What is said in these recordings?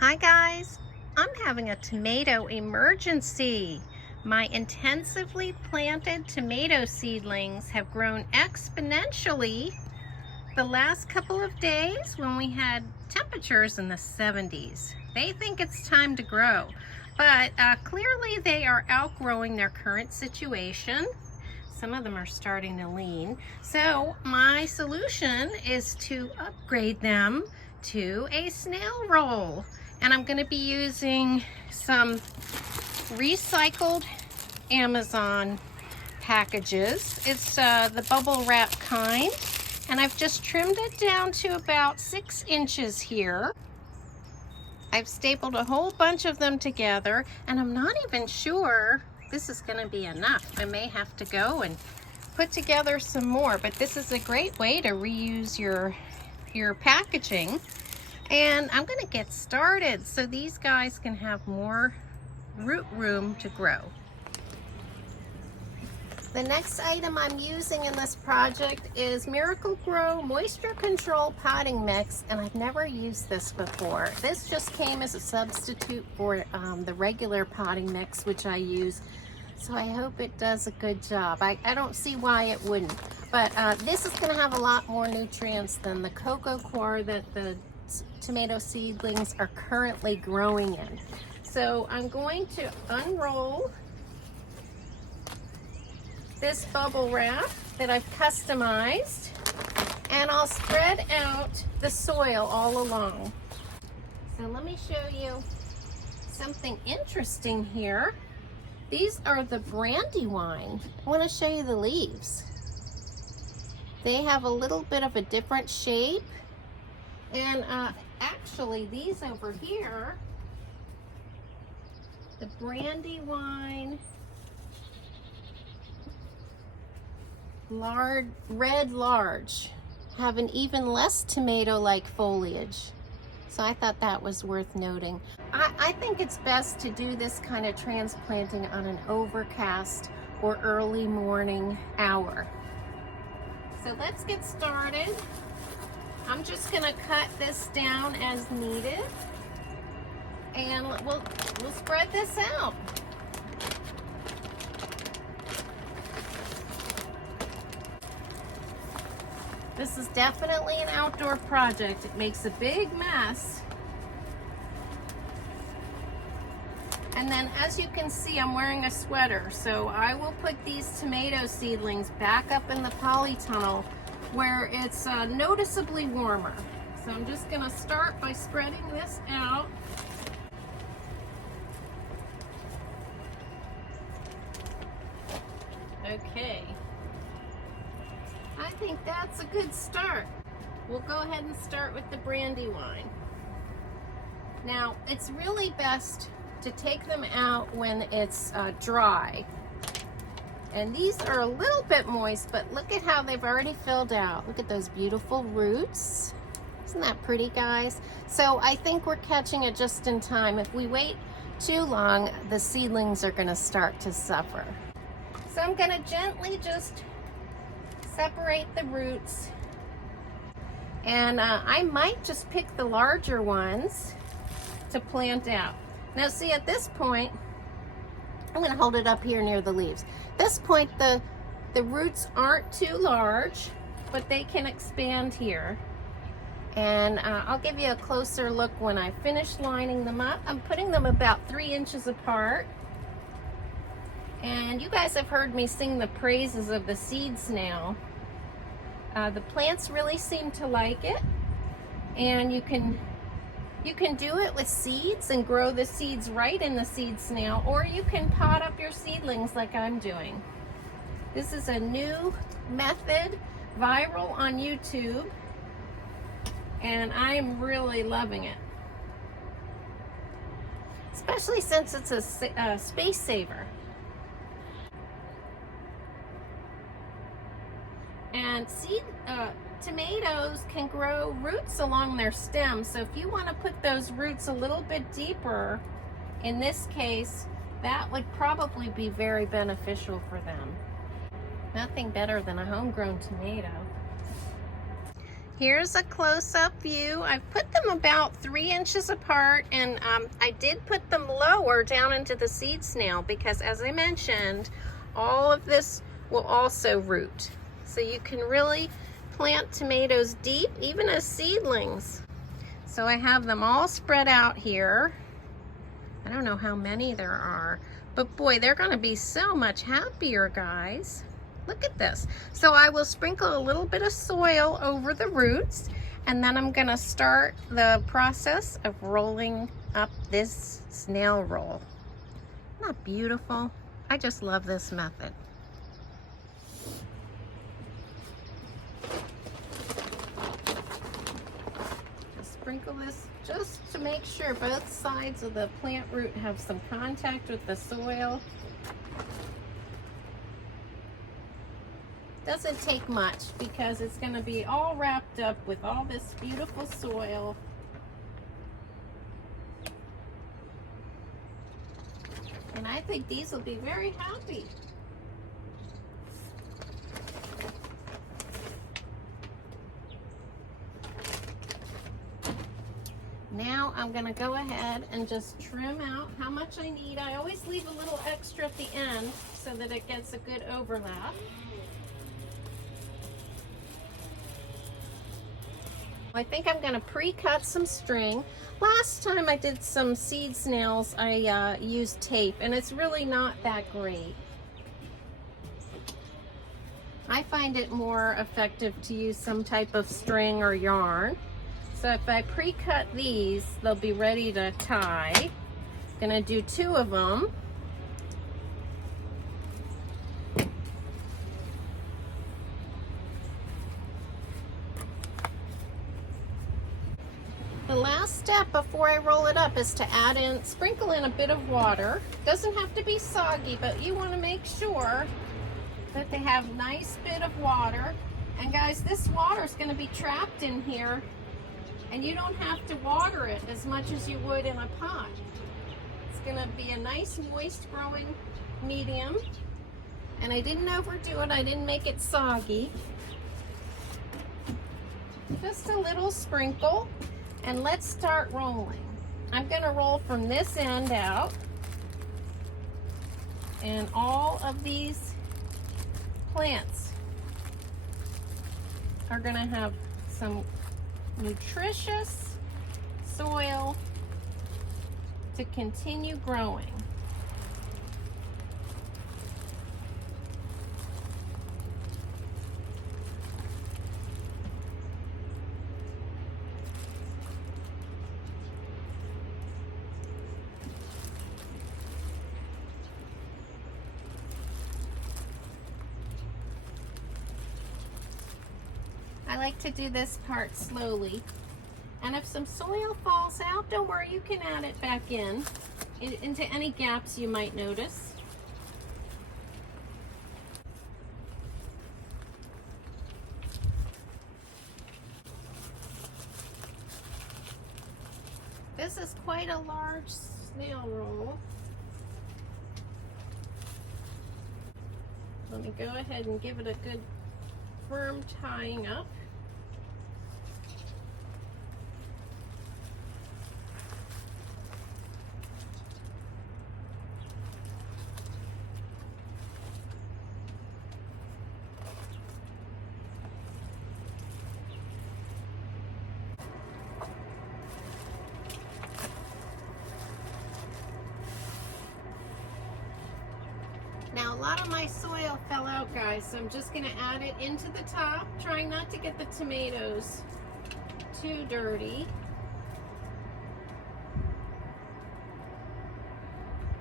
Hi guys, I'm having a tomato emergency. My intensively planted tomato seedlings have grown exponentially the last couple of days when we had temperatures in the 70s. They think it's time to grow, but clearly they are outgrowing their current situation. Some of them are starting to lean. So my solution is to upgrade them to a snail roll. And I'm going to be using some recycled Amazon packages. It's the bubble wrap kind. And I've just trimmed it down to about 6 inches here. I've stapled a whole bunch of them together, and I'm not even sure this is going to be enough. I may have to go and put together some more, but this is a great way to reuse your packaging. And I'm going to get started so these guys can have more root room to grow. The next item I'm using in this project is Miracle-Gro Moisture Control Potting Mix, and I've never used this before. This just came as a substitute for the regular potting mix, which I use, so I hope it does a good job. I don't see why it wouldn't, but this is going to have a lot more nutrients than the cocoa coir that the tomato seedlings are currently growing in. So I'm going to unroll this bubble wrap that I've customized, and I'll spread out the soil all along. So let me show you something interesting here. These are the brandywine. I want to show you the leaves. They have a little bit of a different shape, and actually these over here, the brandywine red large, have an even less tomato-like foliage. So I thought that was worth noting. I think it's best to do this kind of transplanting on an overcast or early morning hour. So let's get started. I'm just gonna cut this down as needed, and we'll spread this out. This is definitely an outdoor project. It makes a big mess. And then, as you can see, I'm wearing a sweater, so I will put these tomato seedlings back up in the polytunnel where it's noticeably warmer. So I'm just gonna start by spreading this out. Okay. I think that's a good start. We'll go ahead and start with the brandywine. Now, it's really best to take them out when it's dry. And these are a little bit moist, but look at how they've already filled out. Look at those beautiful roots. Isn't that pretty, guys? So I think we're catching it just in time. If we wait too long, the seedlings are gonna start to suffer. So I'm gonna gently just separate the roots, and I might just pick the larger ones to plant out. Now see, at this point, I'm going to hold it up here near the leaves. At this point, the roots aren't too large, but they can expand here. And I'll give you a closer look when I finish lining them up. I'm putting them about 3 inches apart. And you guys have heard me sing the praises of the seed snail. The plants really seem to like it, and you can do it with seeds and grow the seeds right in the seed snail, or you can pot up your seedlings like I'm doing. This is a new method, viral on YouTube, and I'm really loving it, especially since it's a space saver. And tomatoes can grow roots along their stems, so if you want to put those roots a little bit deeper, in this case, that would probably be very beneficial for them. Nothing better than a homegrown tomato. Here's a close-up view. I've put them about 3 inches apart, and I did put them lower down into the seed snail because, as I mentioned, all of this will also root. So you can really plant tomatoes deep, even as seedlings. So I have them all spread out here. I don't know how many there are, but boy, they're gonna be so much happier, guys. Look at this. So I will sprinkle a little bit of soil over the roots, and then I'm gonna start the process of rolling up this snail roll. Isn't that beautiful? I just love this method. Just sprinkle this just to make sure both sides of the plant root have some contact with the soil. Doesn't take much because it's going to be all wrapped up with all this beautiful soil. And I think these will be very happy. Now I'm going to go ahead and just trim out how much I need. I always leave a little extra at the end so that it gets a good overlap. I think I'm going to pre-cut some string. Last time I did some seed snails, I used tape, and it's really not that great. I find it more effective to use some type of string or yarn. So if I pre-cut these, they'll be ready to tie. I'm going to do 2 of them. The last step before I roll it up is to sprinkle in a bit of water. Doesn't have to be soggy, but you want to make sure that they have a nice bit of water. And guys, this water is going to be trapped in here, and you don't have to water it as much as you would in a pot. It's going to be a nice moist growing medium, and I didn't overdo it. I didn't make it soggy. Just a little sprinkle. And let's start rolling. I'm going to roll from this end out. And all of these plants are going to have some nutritious soil to continue growing. I like to do this part slowly, and if some soil falls out, don't worry, you can add it back into any gaps you might notice. This is quite a large snail roll. Let me go ahead and give it a good firm tying up. Now, a lot of my soil fell out, guys, so I'm just going to add it into the top, trying not to get the tomatoes too dirty.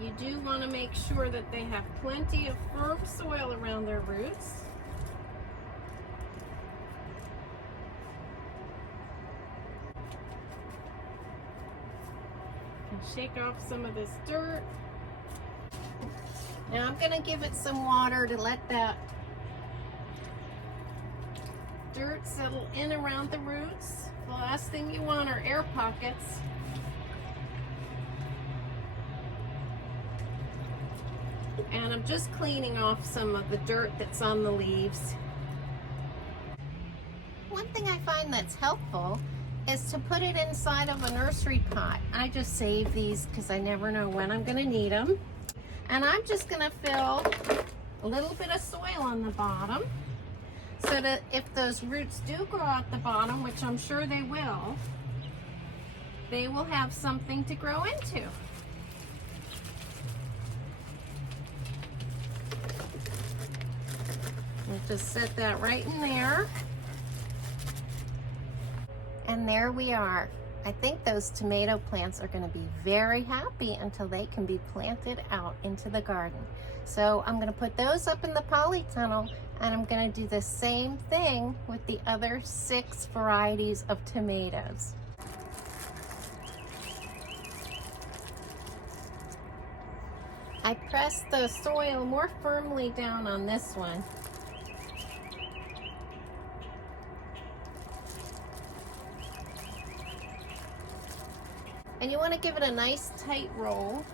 You do want to make sure that they have plenty of firm soil around their roots. And shake off some of this dirt. Now I'm going to give it some water to let that dirt settle in around the roots. The last thing you want are air pockets. And I'm just cleaning off some of the dirt that's on the leaves. One thing I find that's helpful is to put it inside of a nursery pot. I just save these because I never know when I'm going to need them. And I'm just going to fill a little bit of soil on the bottom so that if those roots do grow out the bottom, which I'm sure they will have something to grow into. We'll just set that right in there. And there we are. I think those tomato plants are going to be very happy until they can be planted out into the garden. So I'm going to put those up in the polytunnel, and I'm going to do the same thing with the other 6 varieties of tomatoes. I pressed the soil more firmly down on this one. And you want to give it a nice tight roll.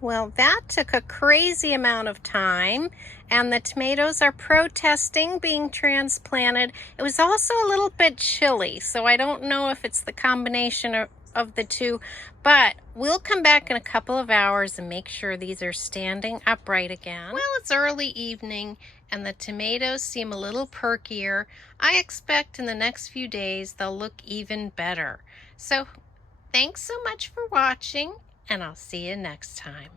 Well, that took a crazy amount of time, and the tomatoes are protesting being transplanted. It was also a little bit chilly, so I don't know if it's the combination of the two, but we'll come back in a couple of hours and make sure these are standing upright again. Well, it's early evening, and the tomatoes seem a little perkier. I expect in the next few days they'll look even better. So thanks so much for watching, and I'll see you next time.